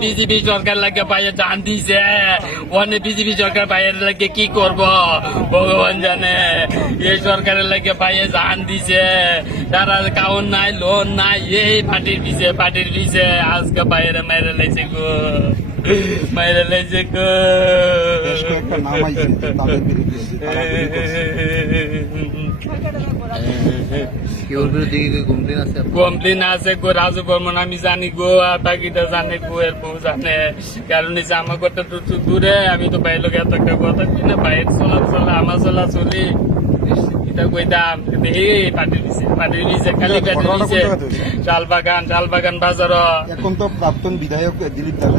BJP সরকার লাগে পাইয়ে জান দিছে অনেক বিজেপি সরকার পাইয়ের লাগে কি করব ভগবান জানে এই সরকারের লাগে পাইয়ে জান দিছে তারা কাউন নাই লোন নাই এই পার্টির পিছে পার্টির পিছে আজকে পাইয়ের মেরে লেছে গো মেরে লেছে গো বেশ কয়েকটা নাম যে তাদের বিরুদ্ধে যে কি কমপ্লেন আছে? কমপ্লেন আছে, গো রাজু বর্মন, আমি জানি গো আর বাকিটা জানে গো, এর বউ জানে কারণ হচ্ছে আমার কথা তো দূরে, আমি তো বাইরে এত একটা কথা বাইরে চলা চলা আমার চলা চলি কইতাম দেখি দিছে দিছে খালি পাটির ঘটনাটা কোন দিছে জায়গাতে হয়েছে? শালবাগান শালবাগান বাজার এখন তো প্রাক্তন বিধায়ক দিলীপ দাস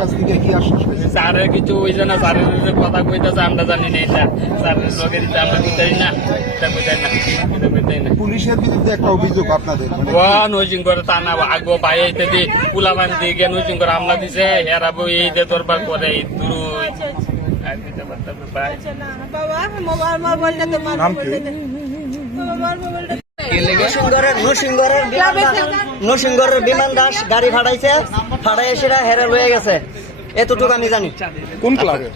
কাছ থেকে কি আশ্বাস পেয়েছে স্যারের কিছু হইছে না স্যারের যে কথা কইতাছে আমরা জানি না এটা। স্যারের লোকের এটা আমরা বুঝাই না এটা বুঝাই না এটা বুঝাই না। পুলিশের বিরুদ্ধে একটা অভিযোগ আপনাদের মানে ওয়ান ওইজিং করে টানা আগো পায়ে ইত্যাদি পুলাবান দিয়ে ওইজিং করে হামলা দিছে হেরাবো এই যে দরবার করে এই দুরুই। নরসিংগড়ের নরসিংগড়ের বিমান দাস নরসিংগড়ের বিমান দাস গাড়ি ভাড়াইছে ভাড়াই সেটা হেরে লয়ে গেছে। এতটুকু আমি জানি। কোন ক্লাবে?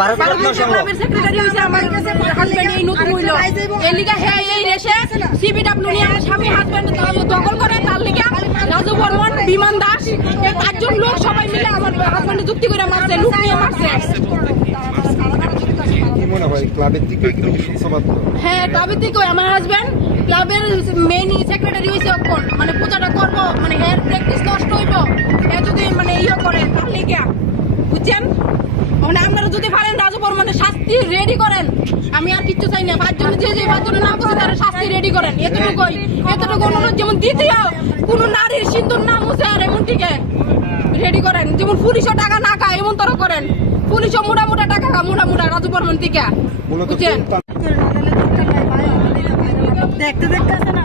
ভারত রত্ন সংঘ। সেক্রেটারি হইছে আমার হাজবেন্ড এই নতুন হইল। এই লিগা হে এই রেশে সিবিডব্লিউ নিয়ে আমার স্বামী হাজবেন্ড দখল করে তার লিগা রাজু বর্মন বিমান দাস। এই পাঁচজন লোক সবাই মিলে আমার হাজবেন্ড যুক্তি করে মারছে লুক নিয়ে মারছে। ক্লাবের কি সূত্রপাত হ্যাঁ তবে থেকে আমার হাজবেন্ড ক্লাবের মেইন সেক্রেটারি হইছে অক্ষণ। মানে পূজাটা করব মানে হেয়ার প্র্যাকটিস নষ্ট হইব। এ যদি মানে ইয়ে করে তার লিগা বুঝছেন? মানে আপনারা যদি পারেন রাজু বর্মনের শাস্তি রেডি করেন। আমি আর কিচ্ছু চাই না, পাঁচজন যে যে পাঁচজন না করছে, তারা শাস্তি রেডি করেন। এতটুকুই, এতটুকু অনুরোধ যেমন দ্বিতীয় কোন নারীর সিন্দুর না মুছে আর এমনটিকে রেডি করেন। যেমন পুলিশও টাকা না খায়, এমন তারা করেন। পুলিশও মোটা মোটা টাকা মোটা মোটা রাজু বর্মন থেকে বুঝছেন? দেখতে দেখতে আছে না?